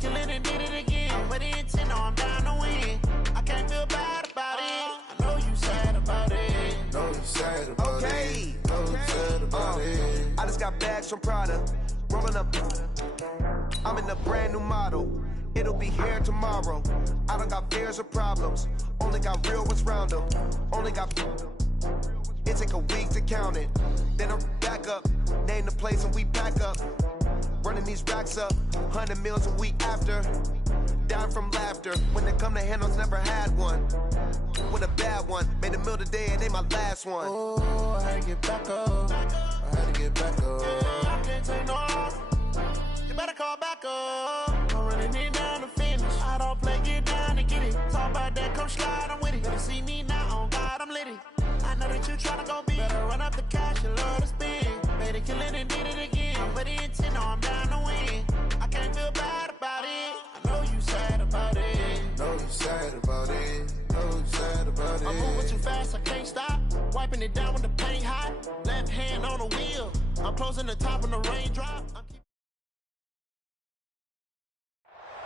kill it and did it again. But the intent, no, I'm down to win. I can't feel bad about it. I know you sad about it. Know you sad about it. Know you sad about it. I just got bags from Prada. Rolling up. I'm in a brand new model. It'll be here tomorrow. I don't got fears or problems. Only got real ones round them. Only got. It take a week to count it. Then I'm back up. Name the place and we pack up. Running these racks up. 100 meals a week after. Down from laughter. When they come to handles, never had one. With a bad one. Made a meal today and ain't my last one. Oh, I had to get back up. I had to get back up. I can't take no off. You better call back up. I'm running it down to finish. I don't play, get down to get it. Talk about that, come slide, I'm with it. Better see me now, on God, I'm litty. I know that you tryna go big. Better run up the cash, you love to spend. Better kill it and did it again. But the intent, no, I'm down to win. I can't feel bad about it. I know you sad about it. Know you sad about it. Know you sad about it. I'm moving too fast, I can't stop. Wiping it down when the paint hot. Left hand on the wheel. I'm closing the top when the raindrop.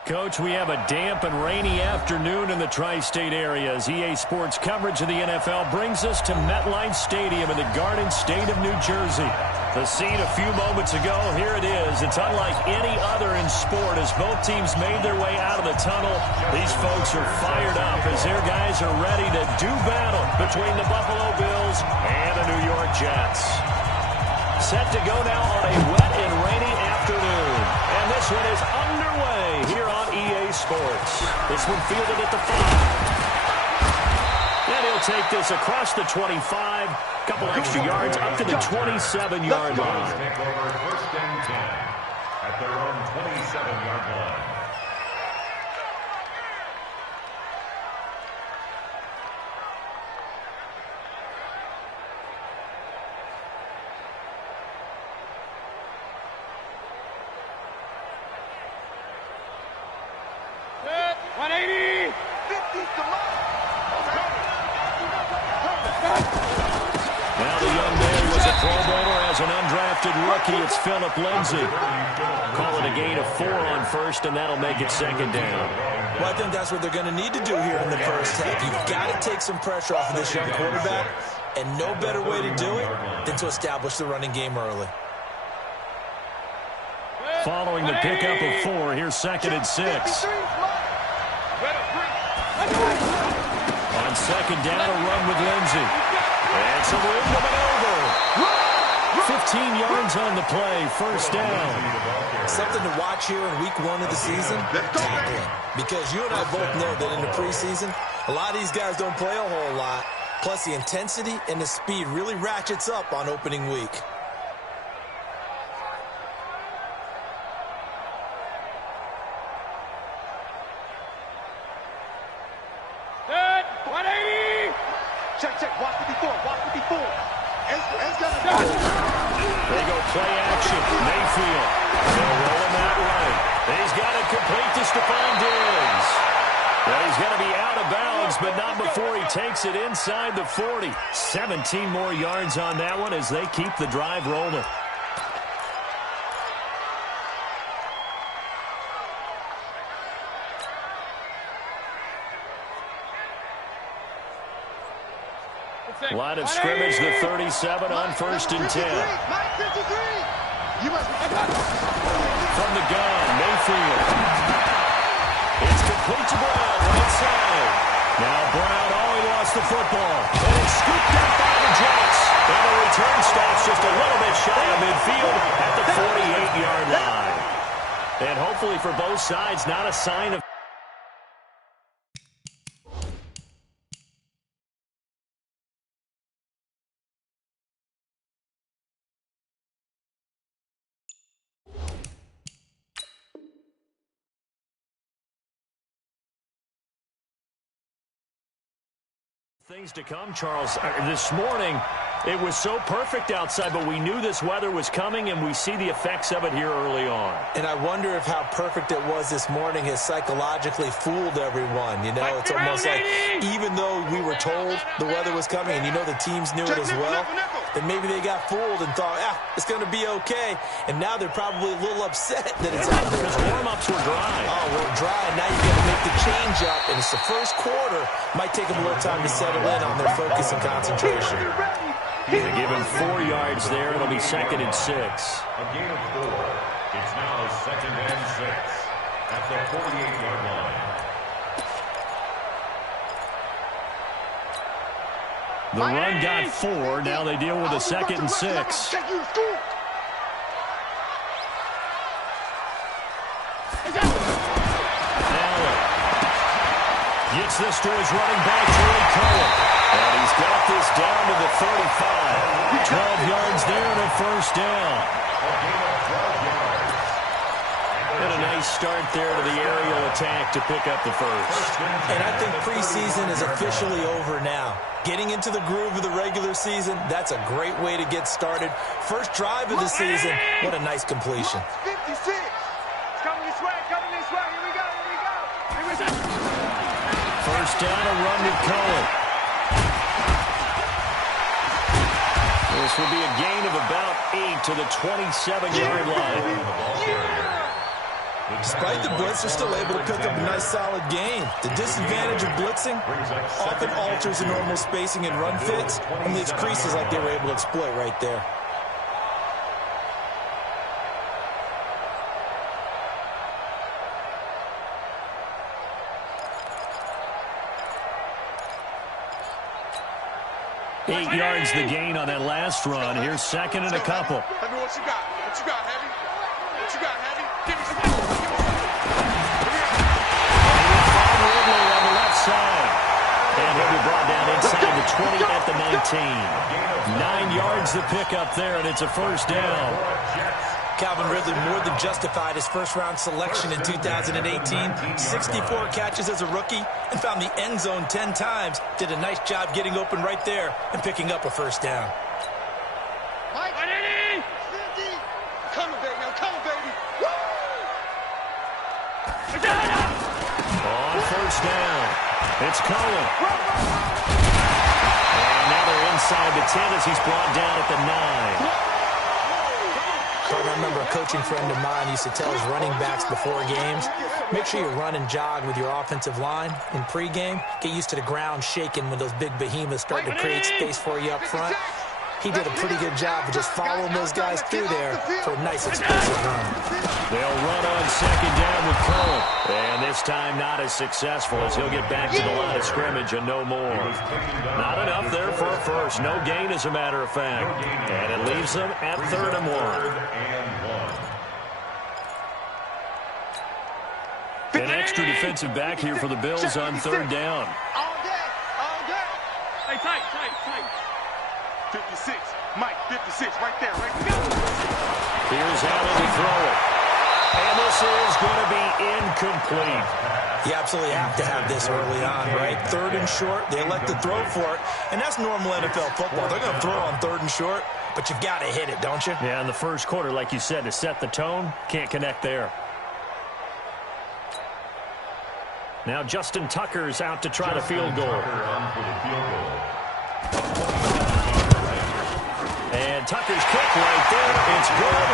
Coach, we have a damp and rainy afternoon in the tri-state areas. EA Sports coverage of the NFL brings us to MetLife Stadium in the Garden State of New Jersey. The scene a few moments ago, here it is. It's unlike any other in sport as both teams made their way out of the tunnel. These folks are fired up as their guys are ready to do battle between the Buffalo Bills and the New York Jets. Set to go now on a wet and rainy afternoon. And this one is underway here on EA Sports. This one fielded at the 5. And he'll take this across the 25. Couple extra yards up to the 27-yard line. First and 10 at their own 27-yard line. Rookie, it's Phillip Lindsay. Call it a gain of 4 on first, and that'll make it second down. Well, I think that's what they're going to need to do here in the first half. You've got to take some pressure off of this young quarterback, and no better way to do it than to establish the running game early. Following the pickup of 4, here's second and 6. On second down, a run with Lindsay. And some room to maneuver. 15 yards on the play, first down. Something to watch here in week 1 of the season, tackling. Because you and I both know that in the preseason, a lot of these guys don't play a whole lot. Plus, the intensity and the speed really ratchets up on opening week. Good, 180. Check, watch 54, watch 54. They go play action. Mayfield. They'll roll him out right. He's got it complete to Stephon Diggs. Well, he's going to be out of bounds, but not before he takes it inside the 40. 17 more yards on that one as they keep the drive rolling. Line of scrimmage, the 37 on first and 10. From the gun, Mayfield. It's complete to Brown, right side. Now Brown, he lost the football. And it's scooped up by the Jets. And the return stops just a little bit shy of midfield at the 48-yard line. And hopefully for both sides, not a sign of things to come, Charles. This morning, it was so perfect outside, but we knew this weather was coming, and we see the effects of it here early on. And I wonder if how perfect it was this morning has psychologically fooled everyone. You know, it's almost like even though we were told the weather was coming, and you know the teams knew it as well, that maybe they got fooled and thought, it's going to be okay. And now they're probably a little upset that it's out there. Because warm-ups were dry. Oh, well, dry. Now you've got to make the change up. And it's the first quarter. Might take them a little time to settle in on their focus and concentration. They give him 4 yards there. It'll be 2nd and 6. A gain of 4. It's now 2nd and 6 at the 48-yard line. The run got 4. Now they deal with a 2nd and 6. Allen gets this to his running back, Troy Cohen. And he's got this down to the 35. 12 yards there and a first down. And a nice start there to the aerial attack to pick up the first. And I think preseason is officially over now. Getting into the groove of the regular season, that's a great way to get started. First drive of the season, what a nice completion. 56. Coming this way, here we go. First down, a run with Cohen. This will be a gain of about 8 to the 27-yard line. Despite the blitz, they're still able to pick up a nice solid gain. The disadvantage of blitzing often alters the normal spacing and run fits and leaves creases like they were able to exploit right there. Eight yards the gain on that last run. Here's 2nd and a couple. Tell me what you got. What you got, Heavy? What you got, Heavy? Give me some. Ridley on the left side. And he'll be brought down inside the 20 at the 19. 9 yards to pick up there, and it's a first down. Calvin Ridley more than justified his first-round selection in 2018. 64 catches as a rookie and found the end zone 10 times. Did a nice job getting open right there and picking up a first down. Mike, 180. 50. I'm coming, baby. Woo! On first down, it's Cohen. And now they're inside the 10 as he's brought down at the 9. I remember a coaching friend of mine used to tell his running backs before games, make sure you run and jog with your offensive line in pregame. Get used to the ground shaking when those big behemoths start to create space for you up front. He did a pretty good job of just following those guys through there for a nice explosive run. They'll run on 2nd down with Cohen. And this time not as successful as he'll get back to the line of scrimmage and no more. Not enough there for a first. No gain, as a matter of fact. And it leaves them at 3rd and 1. An extra defensive back here for the Bills on 3rd down. All day. Hey, tight. 56. Mike, 56, right there. Here's Allen to throw it. And this is going to be incomplete. You absolutely have to have this early on, right? 3rd and short, they elect to throw for it. And that's normal NFL football. They're going to throw on 3rd and short, but you've got to hit it, don't you? Yeah, in the first quarter, like you said, to set the tone, can't connect there. Now Justin Tucker's out to try the field goal. And Tucker's kick right there. It's good.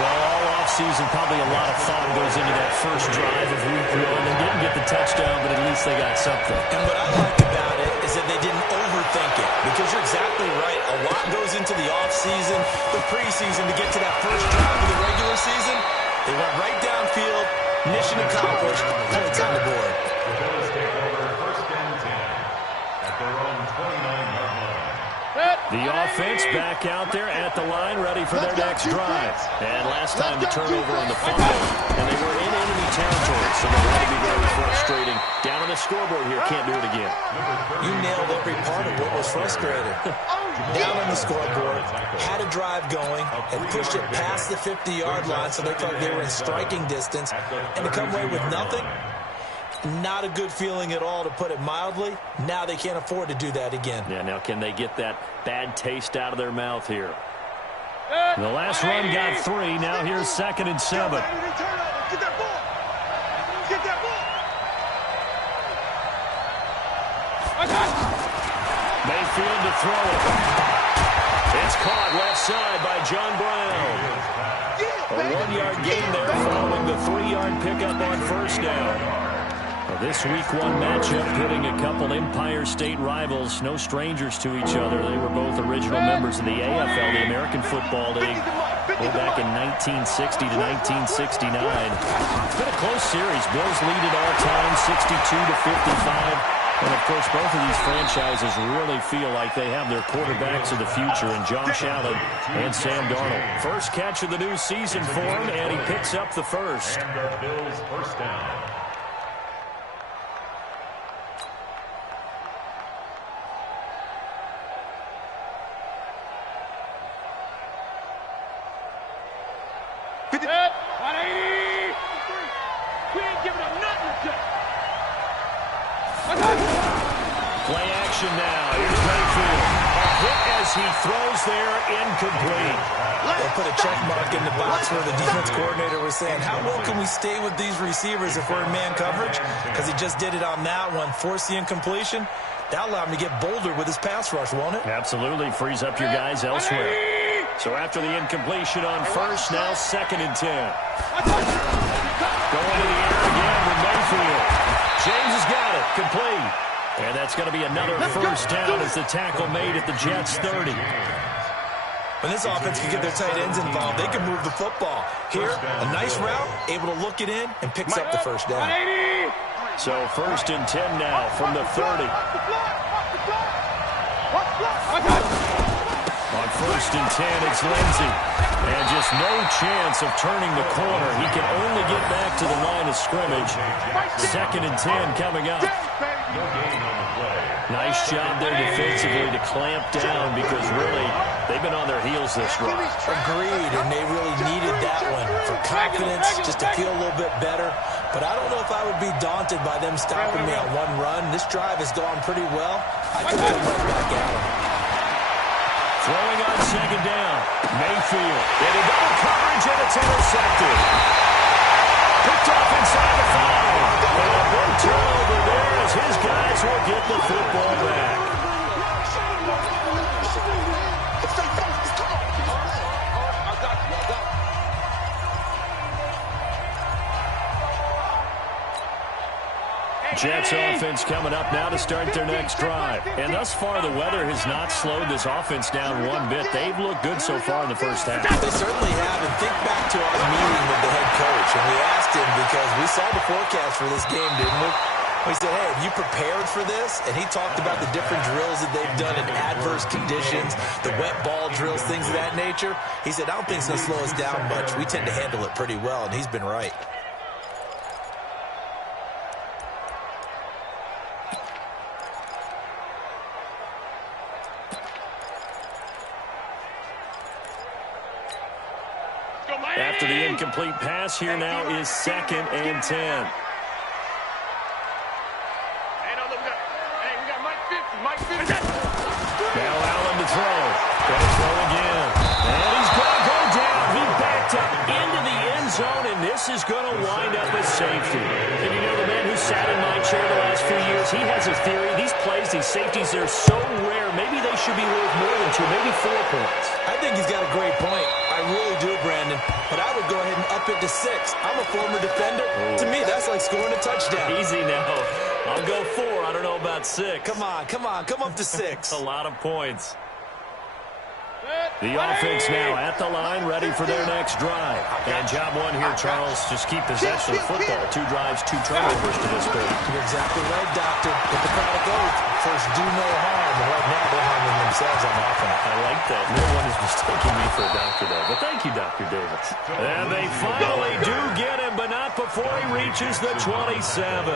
Well, all offseason, probably a lot of thought goes into that first drive of week 1. They didn't get the touchdown, but at least they got something. And what I liked about it is that they didn't overthink it. Because you're exactly right. A lot goes into the offseason, the preseason to get to that first drive of the regular season. They went right downfield. Mission accomplished. Points on the board. The Bills take over 1st and 10 at their own 29-yard line. The offense back out there at the line, ready for their next drive. And last time the turnover on the fumble, and they were in enemy territory, so they're going to be very frustrating. Down on the scoreboard here, can't do it again. You nailed every part of what was frustrating. Down on the scoreboard, had a drive going, and pushed it past the 50-yard line so they felt they were in striking distance, and to come away with nothing, not a good feeling at all, to put it mildly. Now they can't afford to do that again. Yeah, now can they get that bad taste out of their mouth here? The last run got 3. Now here's 2nd and 7. Get that ball. Mayfield to throw it. It's caught left side by John Brown. A 1-yard gain there following the 3-yard pickup on first down. Well, this Week 1 matchup pitting a couple Empire State rivals, no strangers to each other. They were both original members of the AFL, the American Football League, way back in 1960 to 1969. It's been a close series. Bills lead it all time, 62-55. And, of course, both of these franchises really feel like they have their quarterbacks of the future in Josh Allen and Sam Darnold. First catch of the new season for him, and he picks up the first. And the Bills first down. Play action now. Here's Mayfield. A hit as he throws there, incomplete. They put a check mark in the box where the defense coordinator was saying, how well can we stay with these receivers if we're in man coverage? Because he just did it on that one, forced the incompletion. That allowed him to get bolder with his pass rush, won't it? Absolutely. Frees up your guys elsewhere. So after the incompletion on first, now 2nd and 10. Going to the air again with Mayfield. James has got it. Complete. And that's going to be another first down as the tackle made at the Jets' 30. When this offense can get their tight ends involved, they can move the football. Here, a nice route, able to look it in, and picks up the first down. So 1st and 10 now from the 30. On 1st and 10, it's Lindsey. And just no chance of turning the corner. He can only get back to the line of scrimmage. 2nd and 10 coming up. Nice job there defensively to clamp down because really they've been on their heels this run. Agreed, and they really needed that one for confidence, just to feel a little bit better. But I don't know if I would be daunted by them stopping me on one run. This drive has gone pretty well. I could come right back at them. Throwing on 2nd down. Mayfield into double coverage, and it's intercepted. Picked off inside the 5. And a big turnover there as his guys will get the football back. Jets offense coming up now to start their next drive. And thus far, the weather has not slowed this offense down one bit. They've looked good so far in the first half. They certainly have. And think back to our meeting with the head coach. And we asked him because we saw the forecast for this game, didn't we? We said, hey, have you prepared for this? And he talked about the different drills that they've done in adverse conditions, the wet ball drills, things of that nature. He said, I don't think it's going to slow us down much. We tend to handle it pretty well, and he's been right. After the incomplete pass, here now is 2nd and 10. Now Allen to throw. Gonna throw again. And he's going to go down. He backed up into the end zone, and this is going to wind up as safety. And you know, the man who sat in my chair the last few years, he has a theory. These plays, these safeties, they're so rare. Maybe they should be worth more than 2, maybe 4 points. I think he's got a great point. I really do, Brandon. But I would go ahead and up it to 6. I'm a former defender. To me, that's like scoring a touchdown. Easy now. I'll go 4. I don't know about 6. Come on. Come up to 6. A lot of points. The offense now at the line, ready for their next drive. And job one here, Charles, just keep possession of the football. 2 drives, 2 turnovers to this point. You're exactly right, Doctor. Hippocratic oath. First, do no harm. And right now, they're harming themselves on offense. I like that. No one is mistaking me for a doctor, though. But thank you, Dr. Davis. And they finally do get him, but not before he reaches the 27.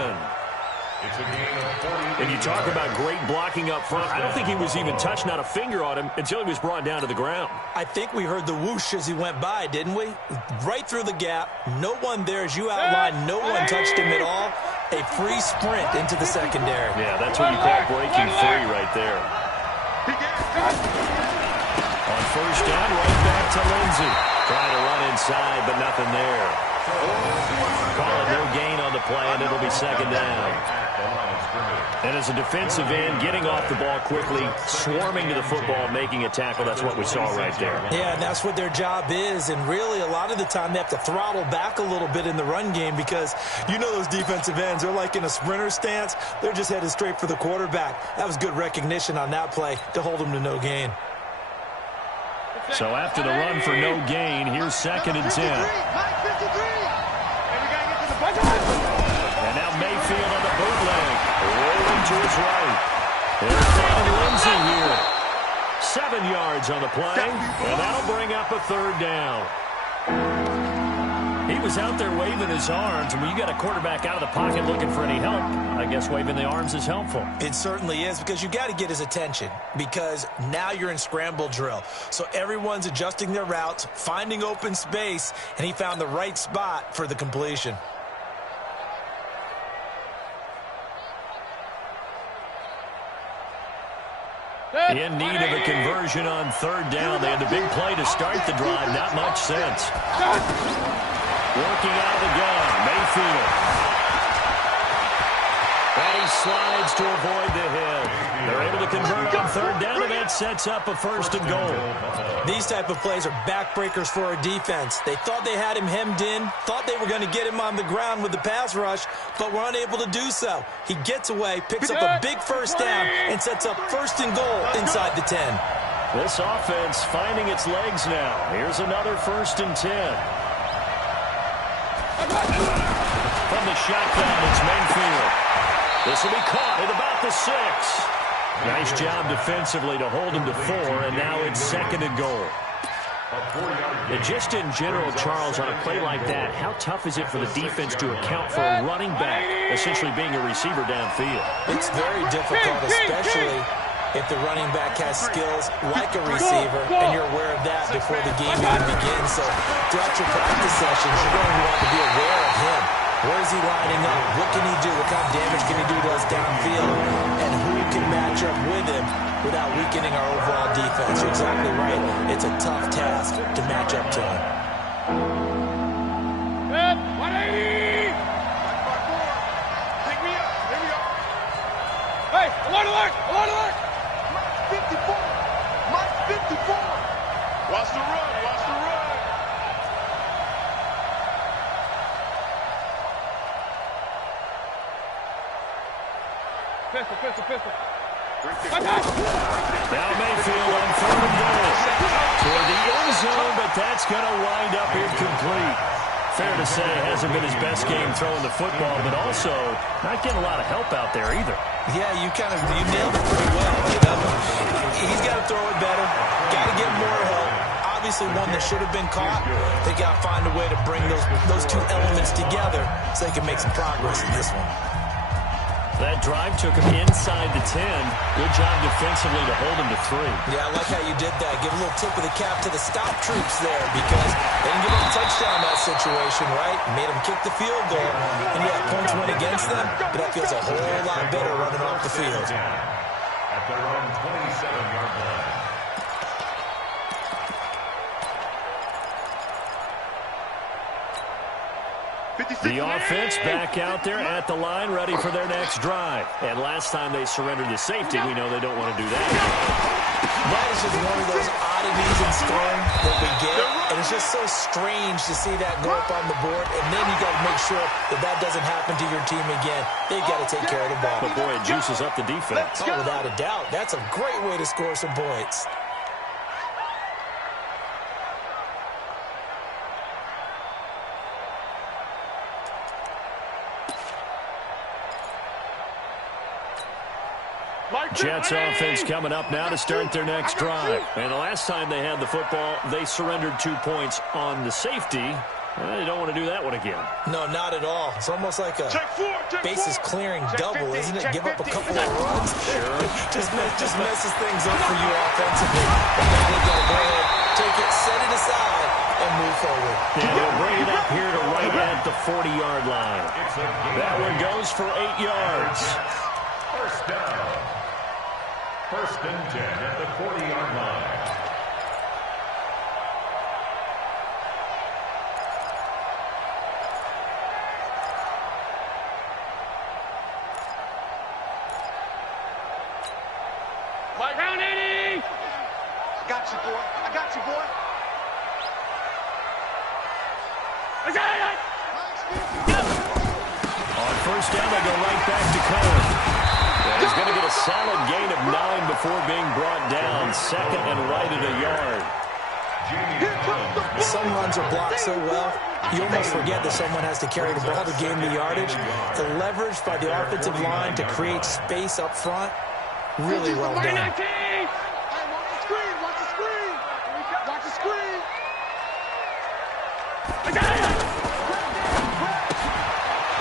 And you talk about great blocking up front. I don't think he was even touched, not a finger on him, until he was brought down to the ground. I think we heard the whoosh as he went by, didn't we? Right through the gap. No one there, as you outlined. No one touched him at all. A free sprint into the secondary. Yeah, that's what you call breaking free right there. On first down, right back to Lindsey. Trying to run inside, but nothing there. Call it no gain on the play, and it'll be 2nd down. And as a defensive end, getting off the ball quickly, swarming to the football, making a tackle, that's what we saw right there. Yeah, and that's what their job is. And really, a lot of the time, they have to throttle back a little bit in the run game because you know those defensive ends, they're like in a sprinter stance. They're just headed straight for the quarterback. That was good recognition on that play to hold them to no gain. So after the run for no gain, here's 2nd and 10. And now Mayfield on the bootleg, rolling to his right. There's David Lindsay here. 7 yards on the play, and that'll bring up a 3rd down. He was out there waving his arms, and when you got a quarterback out of the pocket looking for any help, I guess waving the arms is helpful. It certainly is, because you got to get his attention, because now you're in scramble drill. So everyone's adjusting their routes, finding open space, and he found the right spot for the completion. In need of a conversion on 3rd down. They had the big play to start the drive. Not much sense. Working out of the gun, Mayfield. And he slides to avoid the hit. They're able to convert on 3rd down, and that sets up a 1st and goal. These type of plays are backbreakers for our defense. They thought they had him hemmed in, thought they were going to get him on the ground with the pass rush, but were unable to do so. He gets away, picks up a big 1st down, and sets up 1st and goal inside the 10. This offense finding its legs now. Here's another 1st and 10. From the shotgun, it's Mayfield. This will be caught at about the 6. Nice job defensively to hold him to 4, and now it's 2nd and goal. And just in general, Charles, on a play like that, how tough is it for the defense to account for a running back essentially being a receiver downfield? It's very difficult, especially if the running back has skills like a receiver, and you're aware of that before the game even begins. So throughout your practice sessions, you're going to want to be aware of him. Where is he lining up? What can he do? What kind of damage can he do to us downfield? And who can match up with him without weakening our overall defense? You're exactly right. It's a tough task to match up to him. 180! Pick me up. Here we go. Hey, alert, alert, alert, alert! Mike 54. Mike 54. Watch the run, watch the run. Pistol. Now Mayfield on 3rd and goal. Toward the end zone, but that's going to wind up incomplete. Fair to say, hasn't been his best game throwing the football, but also not getting a lot of help out there either. Yeah, you nailed it pretty well. You know? He's got to throw it better. Got to get more help. Obviously one that should have been caught. They got to find a way to bring those 2 elements together so they can make some progress in this one. That drive took him inside the 10. Good job defensively to hold him to 3. Yeah, I like how you did that. Give a little tip of the cap to the stop troops there, because they didn't give up a touchdown in that situation, right? Made them kick the field goal. And yeah, points went against them, but that feels a whole lot better running off the field. At their own 27-yard line. The offense back out there at the line, ready for their next drive. And last time they surrendered to safety, we know they don't want to do that. That is just one of those oddities in scoring that we get. And it's just so strange to see that go up on the board. And then you got to make sure that doesn't happen to your team again. They've got to take care of the ball. But boy, it juices up the defense. Oh, without a doubt. That's a great way to score some points. Jets offense coming up now to start their next drive. And the last time they had the football, they surrendered 2 points on the safety. They don't want to do that one again. No, not at all. It's almost like a bases clearing double, isn't it? Give up a couple of runs. Sure. just messes things up for you offensively. And now they've got to go ahead, take it, set it aside, and move forward. Yeah, they'll bring it up here to right at the 40-yard line. That one goes for 8 yards. First down. 1st and 10 at the 40-yard line. first down, they go right back to Cohen. And he's going to get a solid gain of 9 before being brought down. Second and right at a yard. Some runs are blocked so well, you almost forget that someone has to carry the ball to gain the yardage. The leverage by the offensive line to create space up front, really well done. Watch the screen, watch the screen. Watch the screen.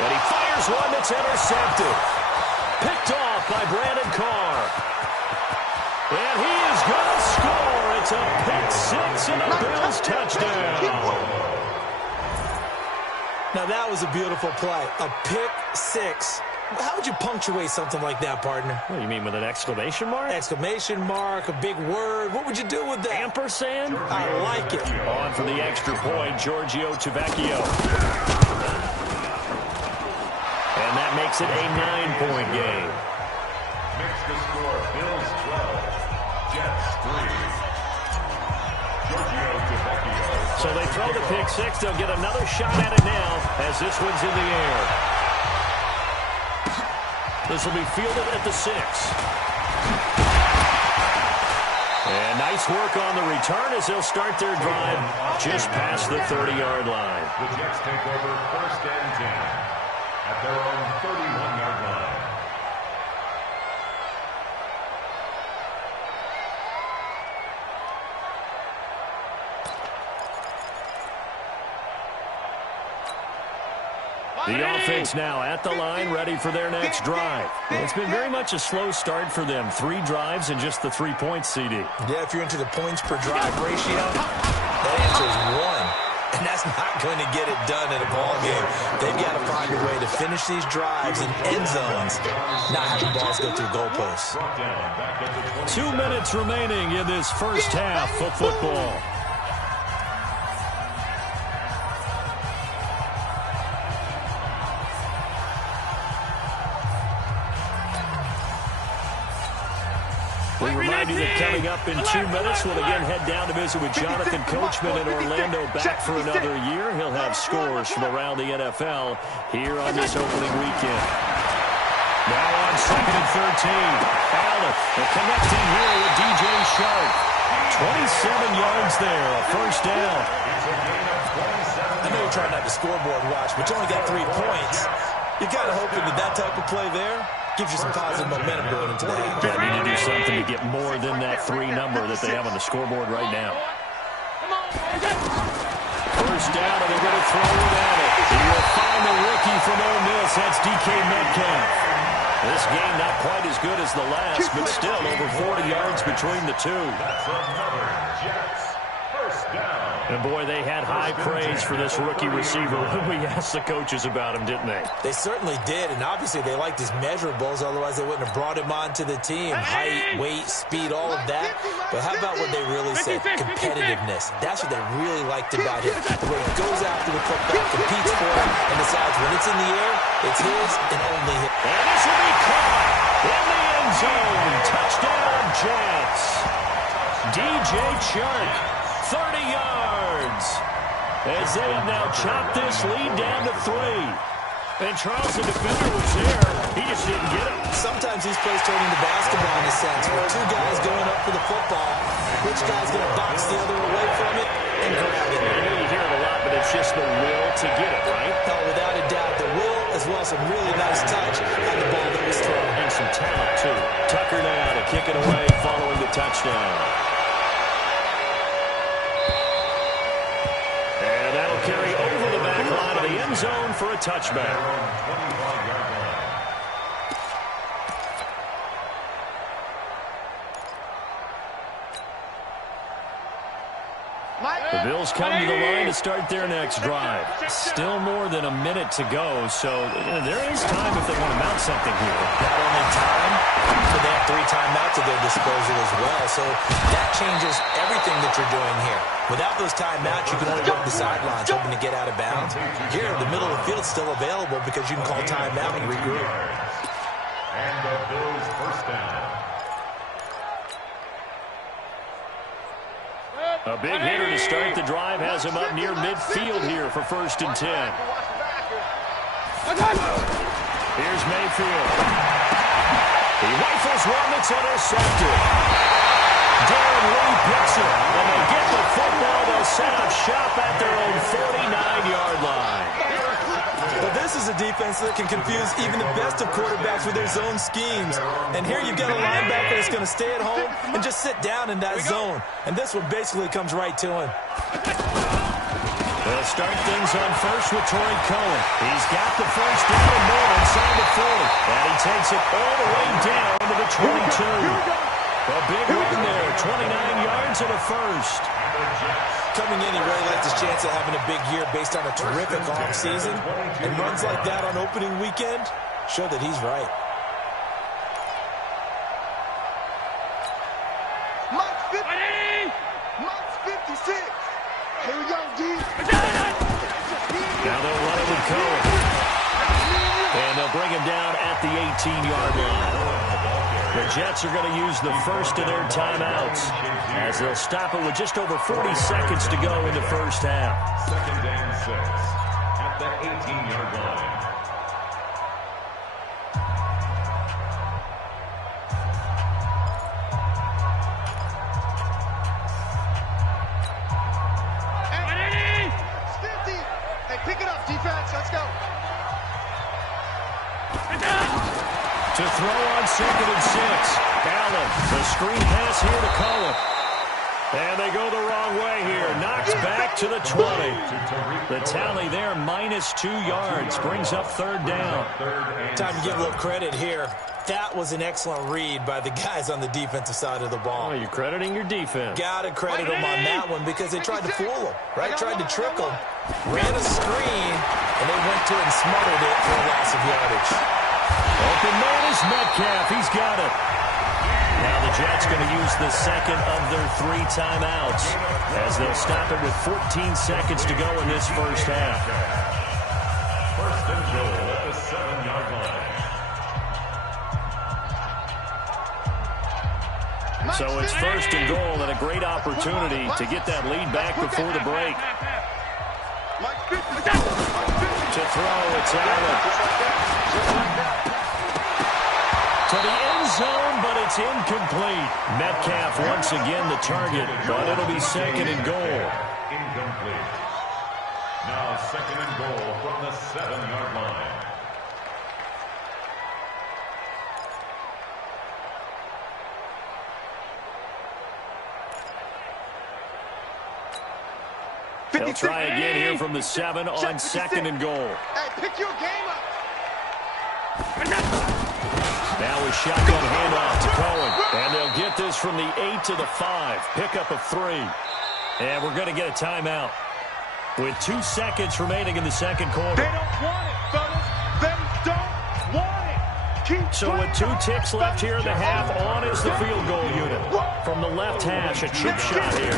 And he fires one that's intercepted. Picked off by Brandon Carr. And he is going to score. It's a pick 6 and a Bills touchdown. Now that was a beautiful play. A pick 6. How would you punctuate something like that, partner? What do you mean, with an exclamation mark? Exclamation mark, a big word. What would you do with that? Ampersand? I like it. On for the extra point, Giorgio Tavecchio. And that makes it a 9-point game. Makes the score Bills 12, Jets 3. Giorgio Tavecchio. So they throw the pick 6. They'll get another shot at it now as this one's in the air. This will be fielded at the 6. And nice work on the return as they'll start their drive just past the 30-yard line. The Jets take over first and 10 at their own 31-yard line. The offense now at the line, ready for their next drive. It's been very much a slow start for them. 3 drives and just the 3 points, CD. Yeah, if you're into the points per drive ratio, that answer is 1. And that's not going to get it done in a ball game. They've got to find a way to finish these drives in end zones, not having balls go through goalposts. 2 minutes remaining in this first half of football. We remind you that coming up in 2 minutes, we'll again head down to visit with Jonathan Coachman in Orlando, back for another year. He'll have scores from around the NFL here on this opening weekend. Now on 2nd and 13. Allen, the connecting here with DJ Shark. 27 yards there, a first down. I know you're trying not to scoreboard watch, but you only got 3 points. You're kind of hoping that type of play there gives you some positive momentum going into the half. They need to do something to get more than that 3 number that they have on the scoreboard right now. First down, and they're going to throw it at it. He will find the rookie from Ole Miss. That's DK Metcalf. This game not quite as good as the last, but still over 40 yards between the two. That's another Jets first down. And boy, they had high praise for this rookie receiver when we asked the coaches about him, didn't they? They certainly did, and obviously they liked his measurables, otherwise they wouldn't have brought him onto the team. Height, weight, speed, all of that. But how about what they really said? Competitiveness. That's what they really liked about him. The way he goes after the football, competes for it, and decides when it's in the air, it's his and only his. And this will be caught in the end zone. Touchdown, Jets. DJ Chark, 30 yards. As they have now chopped this lead down to 3. And Charles, the defender, was there. He just didn't get it. Sometimes these plays turn into basketball in a sense, where 2 guys going up for the football. Which guy's going to box the other away from it and grab it? I know you hear it a lot, but it's just the will to get it, right? Oh, without a doubt, the will as well as some really nice touch on the ball that was thrown. And some talent, too. Tucker now to kick it away following the touchdown. And that'll carry over the back line of the end zone for a touchback. The Bills come to the line to start their next drive. Still more than a minute to go, so there is time if they want to mount something here. Not only time, but they have 3 timeouts at their disposal as well, so that changes everything that you're doing here. Without those timeouts, you can only run the sidelines hoping to get out of bounds. Here, the middle of the field's still available because you can call timeout and regroup. And the Bills first down. A big hitter to start the drive has him up near midfield here for 1st and 10. Here's Mayfield. He rifles one that's intercepted. Darren Lee picks it. When they get the football, they'll set up shop at their own 49-yard line. But this is a defense that can confuse even the best of quarterbacks with their zone schemes. And here you've got a linebacker that's going to stay at home and just sit down in that zone. And this one basically comes right to him. They'll start things on first with Torrey Cohen. He's got the first down and more inside the 40. And he takes it all the way down to the 22. A big run there, 29 yards and a first. Coming in, he really likes his chance of having a big year based on a terrific offseason. And runs like that on opening weekend show that he's right. Mike's 56. Here we go, D. Now they'll run it with Cohen. And they'll bring him down at the 18-yard line. The Jets are going to use the first of their timeouts as they'll stop it with just over 40 seconds to go in the first half. 2nd and 6 at the 18-yard line. Hey, pick it up, defense. Let's go. To throw on 2nd and 6. Allen, the screen pass here to Cohen. And they go the wrong way here. Knocks back to the 20. The tally there, -2 yards. Brings up 3rd down. Time to give a little credit here. That was an excellent read by the guys on the defensive side of the ball. Oh, you're crediting your defense. Got to credit them on that one because they tried to fool them, right? Tried to trick them. Ran a screen, and they went to it and smothered it for a loss of yardage. Open man is Metcalf. He's got it. Now the Jets going to use the second of their 3 timeouts as they'll stop it with 14 seconds to go in this first half. 1st and goal at the 7-yard line. So it's 1st and goal and a great opportunity to get that lead back before the break. To throw, it's Allen. To the end zone, but it's incomplete. Metcalf once again the target, but it'll be 2nd and goal. Incomplete. Now 2nd and goal from the 7-yard line. They'll try again here from the 7 on 2nd and goal. Hey, pick your game up. Now a shotgun handoff to Cohen. And they'll get this from the 8 to the 5. Pickup of 3. And we're going to get a timeout with 2 seconds remaining in the second quarter. They don't want it, fellas. They don't want it. Keep So with 2 ticks left here in the half, on is the field goal unit. From the left hash, a chip shot here.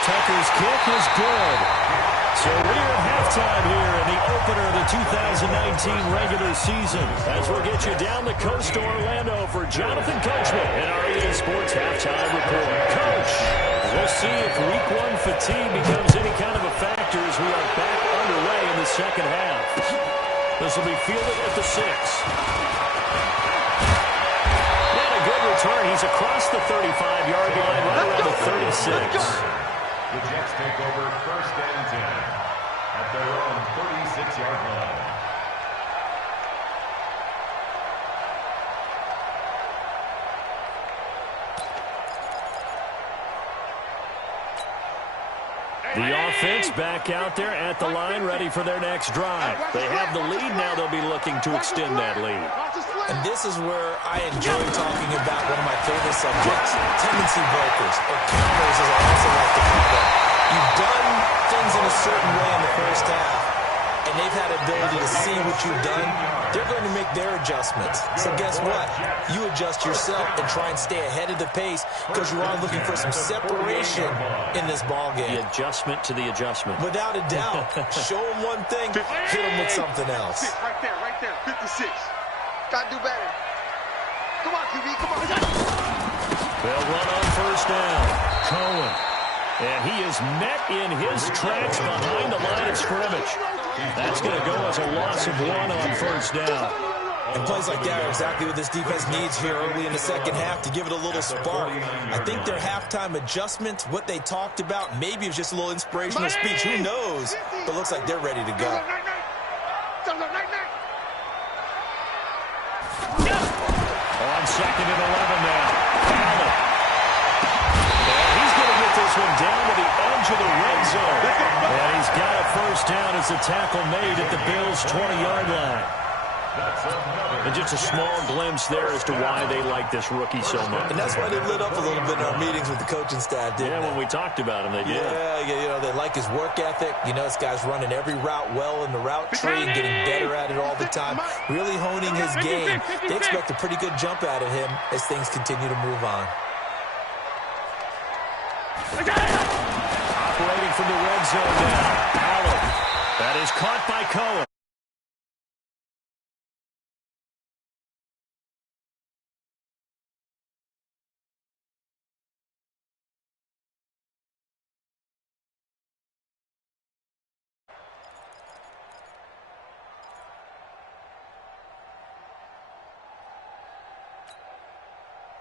Tucker's kick is good. So we're at halftime here in the opener of the 2019 regular season as we'll get you down the coast to Orlando for Jonathan Coachman and our EA Sports Halftime Report. Coach, we'll see if Week 1 fatigue becomes any kind of a factor as we are back underway in the second half. This will be fielded at the 6. And a good return. He's across the 35-yard line, right around the 36. The Jets take over 1st and 10 at their own 36-yard line. The offense back out there at the line, ready for their next drive. They have the lead, now they'll be looking to extend that lead. And this is where I enjoy talking about one of my favorite subjects, tendency breakers, or counters as I also like to call them. You've done things in a certain way in the first half, and they've had ability to see what you've done. They're going to make their adjustments. So guess what? You adjust yourself and try and stay ahead of the pace because you are looking for some separation in this ball game. The adjustment to the adjustment. Without a doubt. Show them one thing, hit them with something else. Right there, 56. Gotta do better. Come on, QB, come on. They'll run on first down. Cohen. And he is met in his tracks behind the line of scrimmage. That's going to go as a loss of 1 on first down. And plays like that are exactly what this defense needs here early in the second half to give it a little spark. I think their halftime adjustment, what they talked about, maybe it was just a little inspirational speech. Who knows? But it looks like they're ready to go. On 2nd and 11 now. Allen. And he's going to get this one down to the edge of the red zone. And he's got a first down as the tackle made at the Bills' 20-yard line. And just a small glimpse there as to why they like this rookie so much. And that's why they lit up a little bit in our meetings with the coaching staff, didn't they? When we talked about him, they did. Yeah, they like his work ethic. This guy's running every route well in the route tree and getting better at it all the time, really honing his game. They expect a pretty good jump out of him as things continue to move on. Operating from the red zone now. Allen. That is caught by Cohen.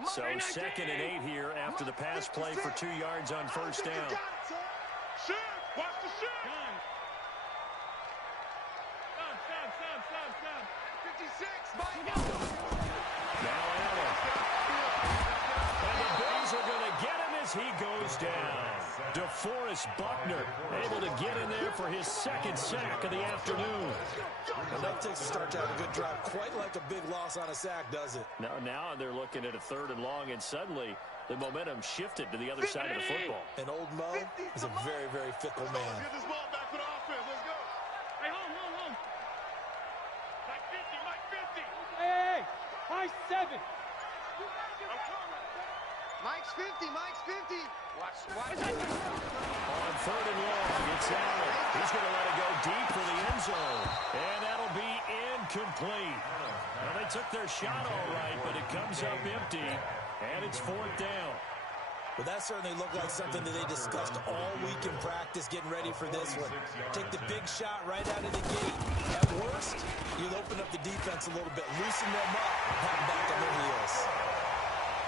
So 2nd and 8 here after the pass play for 2 yards on first down. Shoot! Watch the shoot! Stop. 56, Mike! Now Allen. And the Bills are going to get him as he goes down. DeForest Buckner able to get in there for his 2nd sack of the afternoon. And that takes a start to have a good drive. Quite like a big loss on a sack, does it? Now they're looking at a 3rd and long, and suddenly the momentum shifted to the other side of the football. And old Mo is a very, very fickle man. Get this ball back for the offense. Let's go. Hey, home. Mike 50. Hey, high 7. Mike's 50. Watch. On 3rd and long, it's Allen. He's going to let it go deep for the end zone. And that'll be incomplete. Well, they took their shot all right, but it comes up empty. And it's 4th down. Well, that certainly looked like something that they discussed all week in practice, getting ready for this one. Take the big shot right out of the gate. At worst, you'll open up the defense a little bit, loosen them up, and have them back on their heels.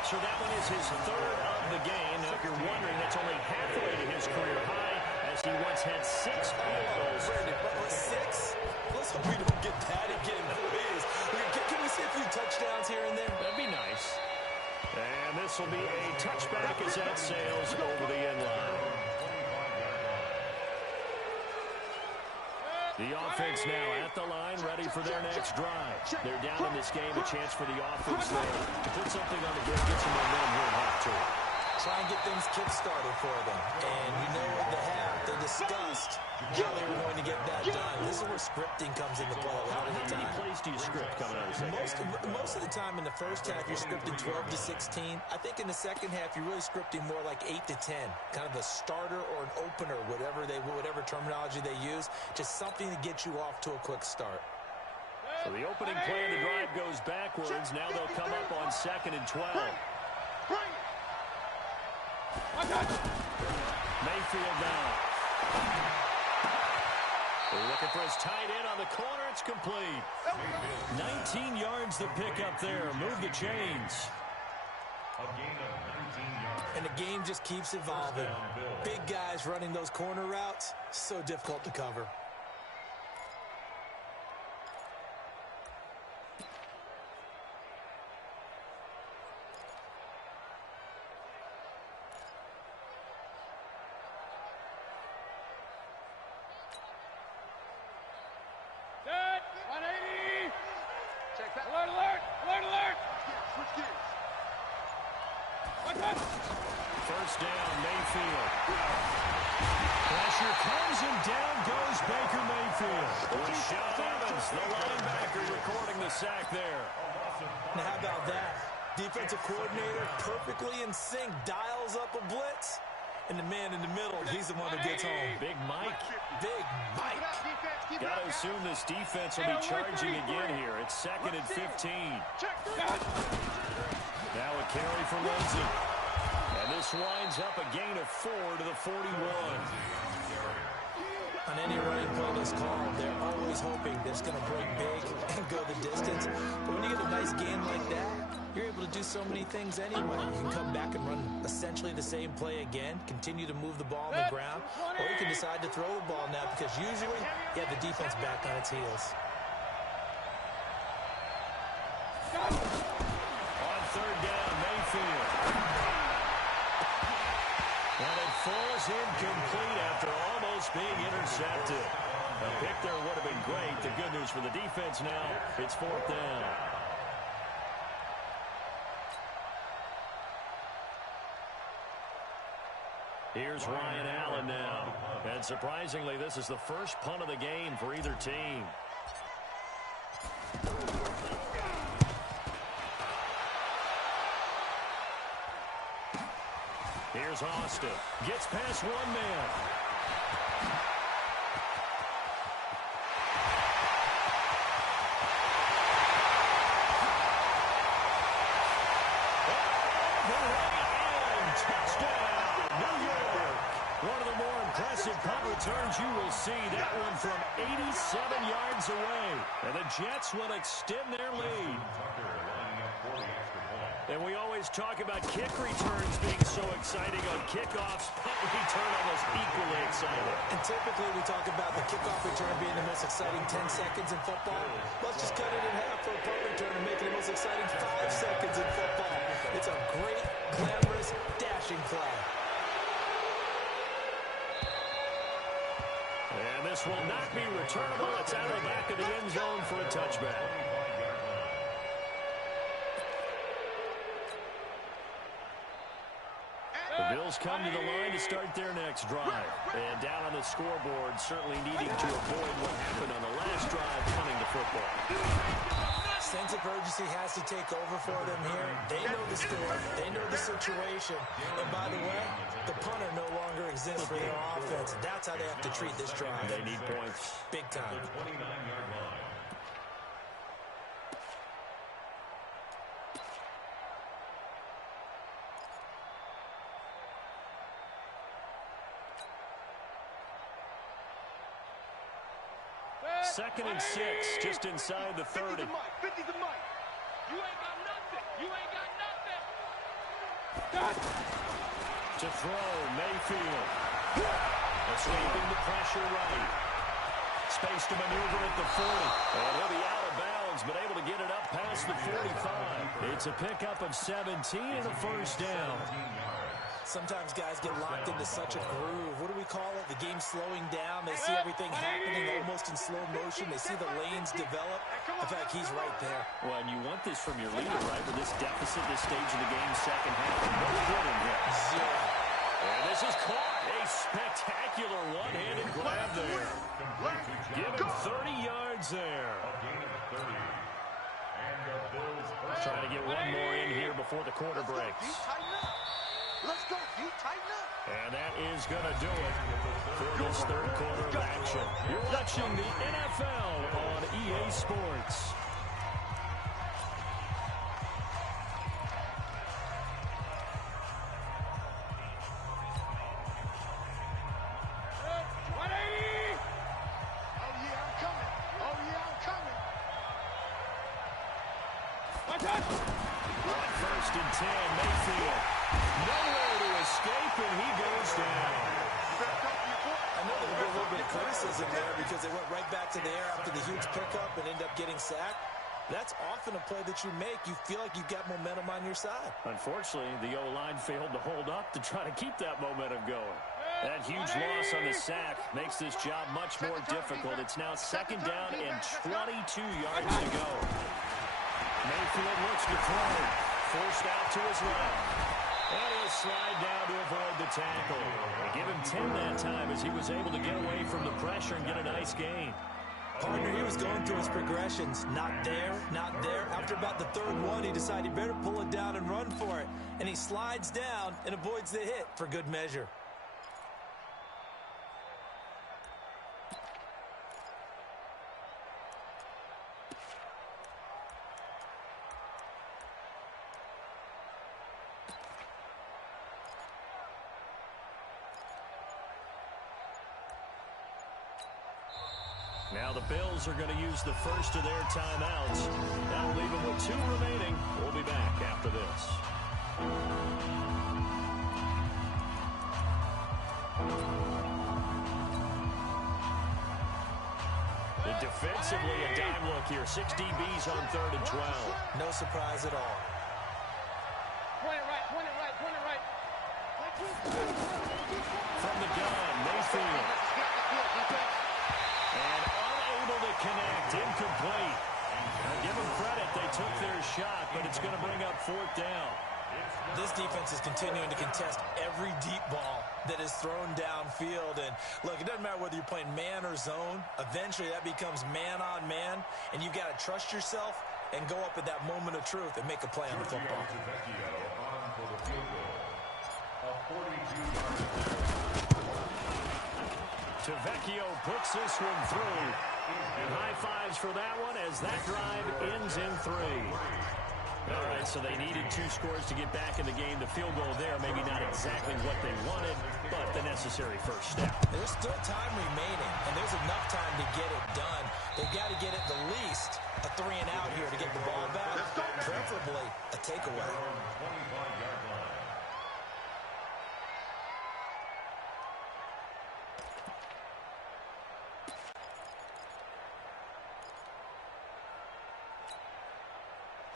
So that one is his 3rd of the game. Now, if you're wondering, that's only halfway to his career high, as he once had 6 field goals. 6? Let's hope we don't get that again, please. Can we see a few touchdowns here and there? That'd be nice. And this will be a touchback as that sails over the end line. The offense now at the line, ready for their next drive. They're down in this game, a chance for the offense there to put something on the board, get some momentum here in half 2. Try and get things kick-started for them. And you know what they have. They discussed how they were going to get that done. This is where scripting comes into play a lot of the time. How many plays do you script coming out of the second? Most of the time in the first half, you're scripting 12 to 16. I think in the second half, you're really scripting more like 8 to 10. Kind of a starter or an opener, whatever terminology they use. Just something to get you off to a quick start. So the opening play of the drive goes backwards. Now they'll come up on 2nd and 12. Mayfield now. They're looking for his tight end on the corner. It's complete. 19 yards the pick up there. Move the chains. And the game just keeps evolving. Big guys running those corner routes, so difficult to cover. First down, Mayfield. Pressure comes and down goes Baker Mayfield. Rashaan Evans, the linebacker, recording the sack there. Now how about that? Defensive coordinator perfectly in sync, dials up a blitz. And the man in the middle, he's the one who gets home. Big Mike. Big Mike. Got to assume this defense will be charging again here. It's 2nd and 15. Now a carry for Lindsey. And this winds up a gain of 4 to the 41. On any running play that's called, they're always hoping they're just going to break big and go the distance. But when you get a nice gain like that, you're able to do so many things anyway. You can come back and run essentially the same play again, continue to move the ball on the ground, or you can decide to throw the ball now because usually you have the defense back on its heels. On third down, Mayfield. And it falls incomplete after almost being intercepted. A pick there would have been great. The good news for the defense now, it's fourth down. Here's Ryan Allen now. And surprisingly, this is the first punt of the game for either team. Here's Austin. Gets past one man. One of the more impressive punt returns you will see. That one from 87 yards away. And the Jets will extend their lead. And we always talk about kick returns being so exciting on kickoffs. Punt return almost equally exciting. And typically we talk about the kickoff return being the most exciting 10 seconds in football. Let's just cut it in half for a punt return and make it the most exciting 5 seconds in football. It's a great, glamorous, dashing play. And this will not be returnable. It's out of the back of the end zone for a touchback. The Bills come to the line to start their next drive. And down on the scoreboard, certainly needing to avoid what happened on the last drive, punting the football. Sense of urgency has to take over for them here. They know the score. They know the situation. And by the way, the punter no longer exists for their offense. That's how they have to treat this drive. They need points. Big time. 29-yard line. Second and 6, just inside the 30. 50's the mic. You ain't got nothing. You ain't got nothing. To throw, Mayfield. Escaping the pressure right. Space to maneuver at the 40. And he'll be out of bounds, but able to get it up past the 45. It's a pickup of 17 and a first down. Sometimes guys get locked into such a groove. What do we call it? The game slowing down. They see everything happening almost in slow motion. They see the lanes develop. In fact, he's right there. Well, and you want this from your leader, right? With this deficit, this stage of the game, second half. No good in here. Zero. And this is caught. A spectacular one-handed grab there. Give him 30 yards there. Trying to get one more in here before the quarter breaks. Let's go. You tighten up. And that is going to do it for this third quarter of action. You're watching the NFL on EA Sports. First and 10, Mayfield. Nowhere to escape, and he goes down. I know there'll be a little bit of criticism there because they went right back to the air after the huge pickup and ended up getting sacked. That's often a play that you make. You feel like you've got momentum on your side. Unfortunately, the O-line failed to hold up to try to keep that momentum going. That huge loss on the sack makes this job much more difficult. It's now second down and 22 yards to go. Mayfield looks to throw. Forced out to his left. And he'll slide down to avoid the tackle. They give him 10 that time as he was able to get away from the pressure and get a nice gain. Partner, he was going through his progressions. Not there, not there. After about the third one, he decided he better pull it down and run for it. And he slides down and avoids the hit for good measure. Now the Bills are going to use the first of their timeouts. That'll leave them with 2 remaining. We'll be back after this. Defensively, a dime look here. 6 DBs on 3rd and 12. No surprise at all. Point it right, point it right, point it right. From the gun, Mayfield. And unable to connect, incomplete. Now give them credit, they took their shot, but it's going to bring up 4th down. This defense is continuing to contest every deep ball that is thrown downfield. And, look, it doesn't matter whether you're playing man or zone. Eventually, that becomes man-on-man, and you've got to trust yourself and go up at that moment of truth and make a play on the football. Tavecchio puts this one through. And high fives for that one as that drive ends in 3. All right, so they needed 2 scores to get back in the game. The field goal there, maybe not exactly what they wanted, but the necessary first step. There's still time remaining, and there's enough time to get it done. They've got to get at the least a 3 and out here to get the ball back, preferably a takeaway.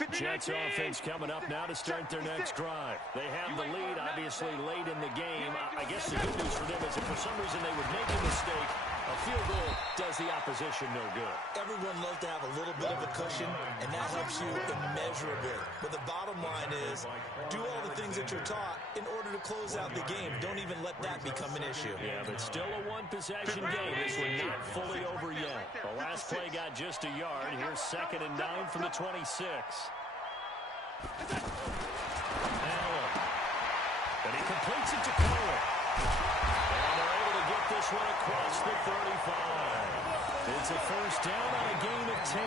Jets offense coming up now to start their next drive. They have the lead, obviously, late in the game. I guess the good news for them is if for some reason they would make a mistake, a field goal does the opposition no good. Everyone loves to have a little bit of a cushion, and that helps you immeasurably. But the bottom line is, do all the things that you're taught in order to close out the game. Don't even let that become an issue. Yeah, but still a 1-possession game. This one not fully over yet. The last play got just a yard. Here's 2nd and 9 from the 26. Allen. But he completes it to Cole. And they're able to get this one across the 35. It's a first down on a gain of 10.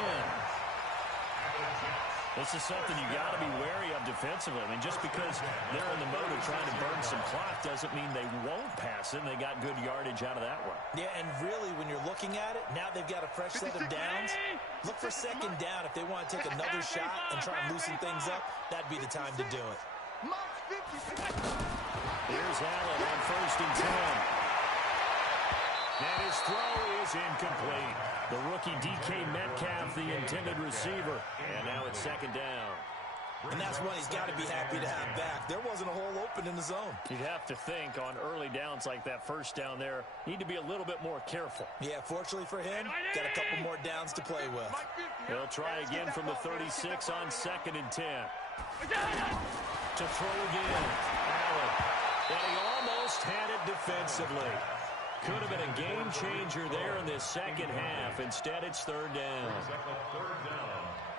This is something you got to be wary of defensively. I mean, just because they're in the mode of trying to burn some clock doesn't mean they won't pass it. And they got good yardage out of that one. Yeah, and really, when you're looking at it, now they've got a fresh set of downs. Look for 2nd down. If they want to take another shot and try and loosen things up, that'd be the time to do it. Here's Allen on 1st and 10. And his throw is incomplete. The rookie DK Metcalf, the intended receiver. And now it's 2nd down. And that's one he's got to be happy to have back. There wasn't a hole open in the zone. You'd have to think on early downs like that first down there, need to be a little bit more careful. Yeah, fortunately for him, got a couple more downs to play with. He'll try again from the 36 on 2nd and 10. To throw again. Allen. And he almost had it defensively. Could have been a game changer there in this second half. Instead, it's 3rd down.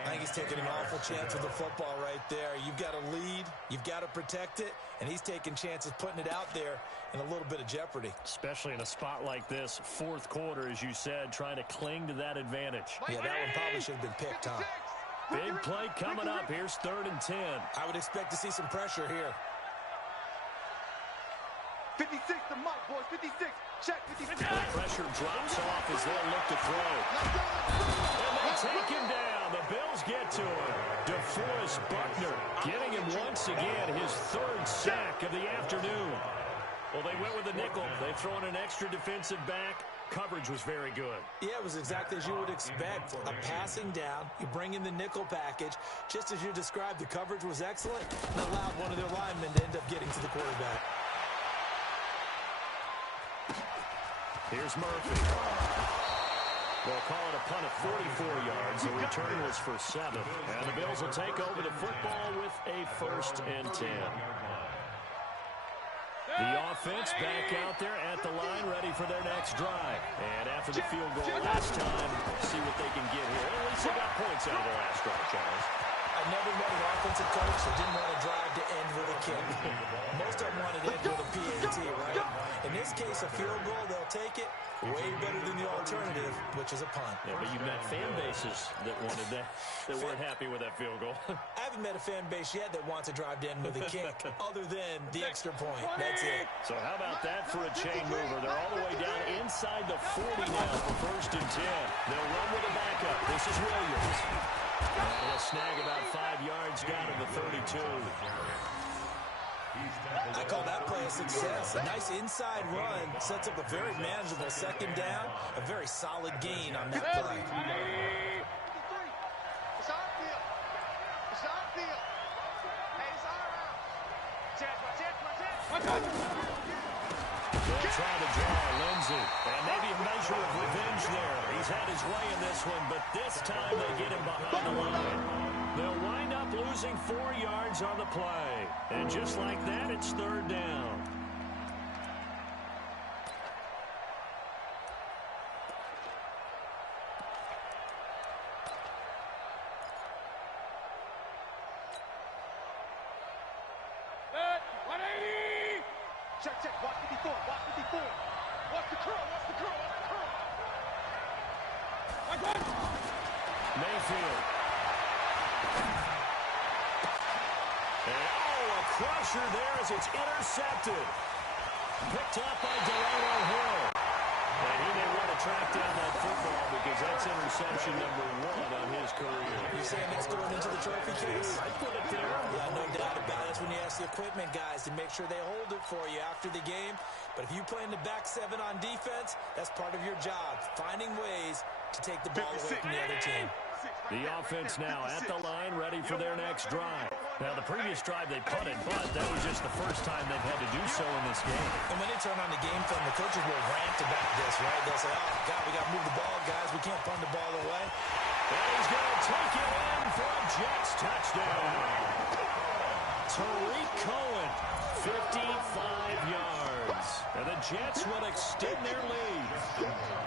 I think he's taking an awful chance with the football right there. You've got to lead, you've got to protect it, and he's taking chances putting it out there in a little bit of jeopardy. Especially in a spot like this, 4th quarter, as you said, trying to cling to that advantage. Yeah, that one probably should have been picked, huh? Big play coming up. Here's 3rd and 10. I would expect to see some pressure here. 56 to Mike, boys. 56. Check 56. The pressure drops off as they look to throw. And they take him down. The Bills get to him. DeForest Buckner getting him once again his 3rd sack of the afternoon. Well, they went with a nickel. They throw in an extra defensive back. Coverage was very good. Yeah, it was exactly as you would expect. A passing down, you bring in the nickel package. Just as you described, the coverage was excellent and allowed one of their linemen to end up getting to the quarterback. Here's Murphy. They'll call it a punt of 44 yards. The return was for 7. And the Bills will take over the football with a 1st and 10. The offense back out there at the line, ready for their next drive. And after the field goal last time, see what they can get here. At least they got points out of the last drive, Charles. I never met an offensive coach that didn't want a drive to end with a kick. Most of them wanted to end with a PAT, right? In this case, a field goal, they'll take it. Way better than the alternative. which is a punt. Yeah, but you met fan bases that wanted that weren't happy with that field goal. I haven't met a fan base yet that wants to drive to end with a kick other than the extra point. That's it. So how about that for a chain mover? They're all the way down inside the 40 now for 1st and 10. They'll run with a backup. This is Williams. And they'll snag about 5 yards down to the 32. I call that play a success. A nice inside run sets up a very manageable 2nd down. A very solid gain on that play. It's our field. It's our field. Hey, it's our round. They'll try to draw Lindsey. And maybe a measure of revenge there. He's had his way in this one, but this time they get him behind the line. They'll wind up losing 4 yards on the play. And just like that, it's 3rd down. Check, check. Watch 54. Watch 54. Watch the curl. Watch the curl. Watch the curl. Mayfield. And a crusher there as it's intercepted. Picked up by Delano Hill. And he may want to track down that football because that's interception number 1 on his career. You're saying that's going into the trophy case? I put it there. Yeah, no doubt about it. That's when you ask the equipment guys to make sure they hold it for you after the game. But if you play in the back 7 on defense, that's part of your job, finding ways to take the ball away from the other team. The offense now at the line, ready for their next drive. Now, the previous drive they punted, but that was just the first time they've had to do so in this game. And when they turn on the game film, the coaches will rant about this, right? They'll say, oh, God, we got to move the ball, guys. We can't punt the ball away. And he's going to take it in for a Jets touchdown. Tariq Cohen, 55 yards. And the Jets will extend their lead.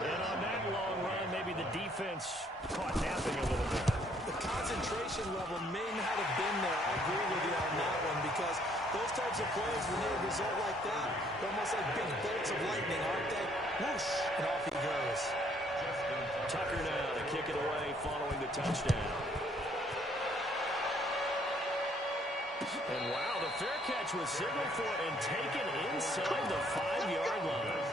And on that long run, maybe the defense caught napping a little bit. The concentration level may not have been there. I agree with you on that one because those types of plays, when they result like that, they're almost like big bolts of lightning, aren't they? Whoosh, and off he goes. Tucker now to kick it away following the touchdown. And wow, the fair catch was signaled for and taken inside the 5-yard line.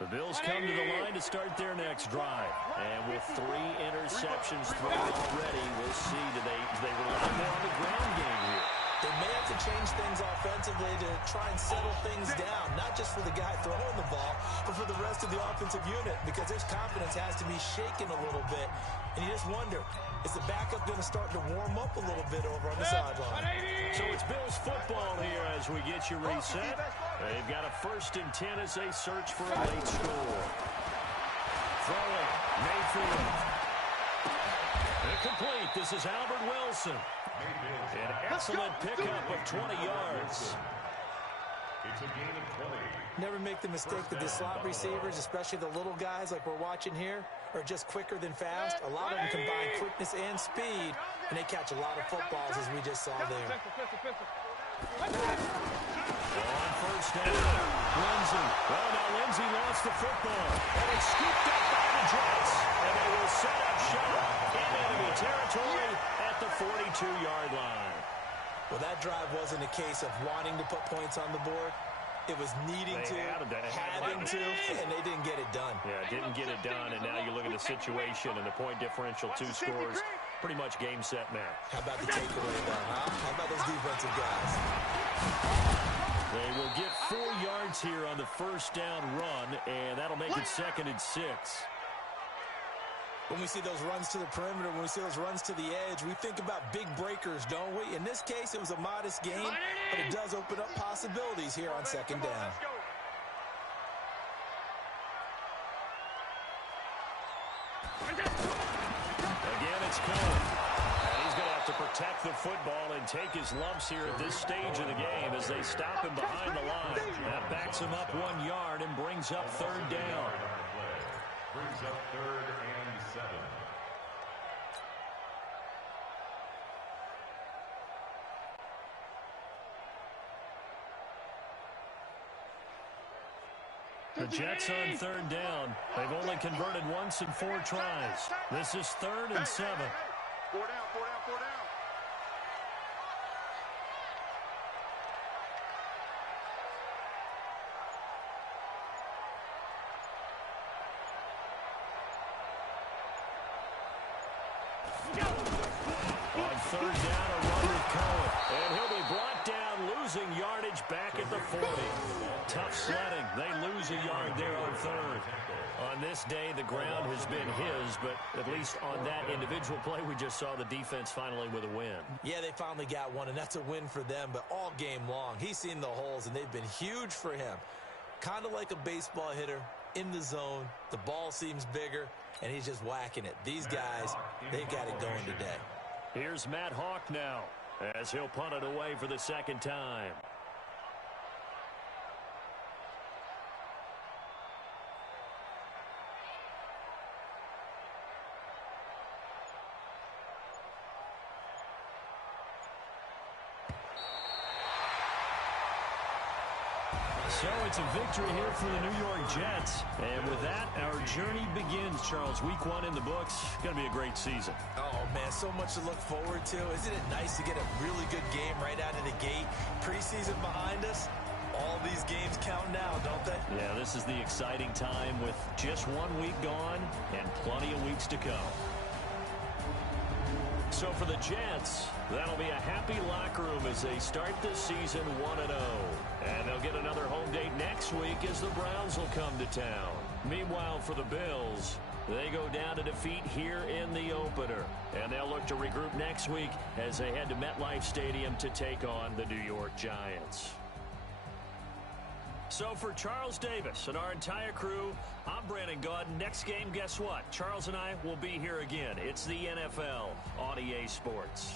The Bills come to the line to start their next drive. And with 3 interceptions thrown already, we'll see do they rely more on the ground game here. They may have to change things offensively to try and settle things down, not just for the guy throwing the ball, but for the rest of the offensive unit, because his confidence has to be shaken a little bit. And you just wonder, is the backup going to start to warm up a little bit over on the sideline? So it's Bills football here as we get you reset. They've got a 1st and 10 as they search for a late score. Throwing, Mayfield. Incomplete. This is Albert Wilson. An excellent pickup of 20 yards. It's a gain of 20. Never make the mistake that the slot receivers, especially the little guys like we're watching here, are just quicker than fast. A lot of them combine quickness and speed, and they catch a lot of footballs, as we just saw there. On 1st down, Lindsey. Well, now Lindsey lost the football, and it's scooped up by the Jets, and they will set up shop in enemy territory at the 42-yard line. Well, that drive wasn't a case of wanting to put points on the board. It was needing to, having to, and they didn't get it done. Yeah, didn't get it done, and now you look at the situation and the point differential, 2 scores, pretty much game, set, match. How about the takeaway, though, huh? How about those defensive guys? They will get 4 yards here on the first down run, and that'll make it 2nd and 6. When we see those runs to the perimeter, when we see those runs to the edge, we think about big breakers, don't we? In this case, it was a modest gain, but it does open up possibilities here on 2nd down. Again, it's Cole. And he's going to have to protect the football and take his lumps here at this stage of the game as they stop him behind the line. That backs him up 1 yard and brings up 3rd down. Brings up 3rd and 7. The Jets on 3rd down. They've only converted once in 4 tries. This is 3rd and 7. 4 down, 4 down, 4 down. On 3rd down, a run with Cohen. And he'll be brought down, losing yardage back at the 40. Tough sledding. They lose a yard there on 3rd. On this day, the ground has been his, but at least on that individual play, we just saw the defense finally with a win. Yeah, they finally got one, and that's a win for them, but all game long, he's seen the holes, and they've been huge for him. Kind of like a baseball hitter in the zone. The ball seems bigger, and he's just whacking it. These guys, they've got it going today. Here's Matt Hawk now as he'll punt it away for the 2nd time. So it's a victory here for the New York Jets. And with that, our journey begins, Charles. Week 1 in the books. Going to be a great season. Oh, man, so much to look forward to. Isn't it nice to get a really good game right out of the gate? Preseason behind us. All these games count now, don't they? Yeah, this is the exciting time with just 1 week gone and plenty of weeks to come. So for the Jets, that'll be a happy locker room as they start this season 1-0. And they'll get another home date next week as the Browns will come to town. Meanwhile, for the Bills, they go down to defeat here in the opener. And they'll look to regroup next week as they head to MetLife Stadium to take on the New York Giants. So for Charles Davis and our entire crew, I'm Brandon Gaudin. Next game, guess what? Charles and I will be here again. It's the NFL on EA Sports.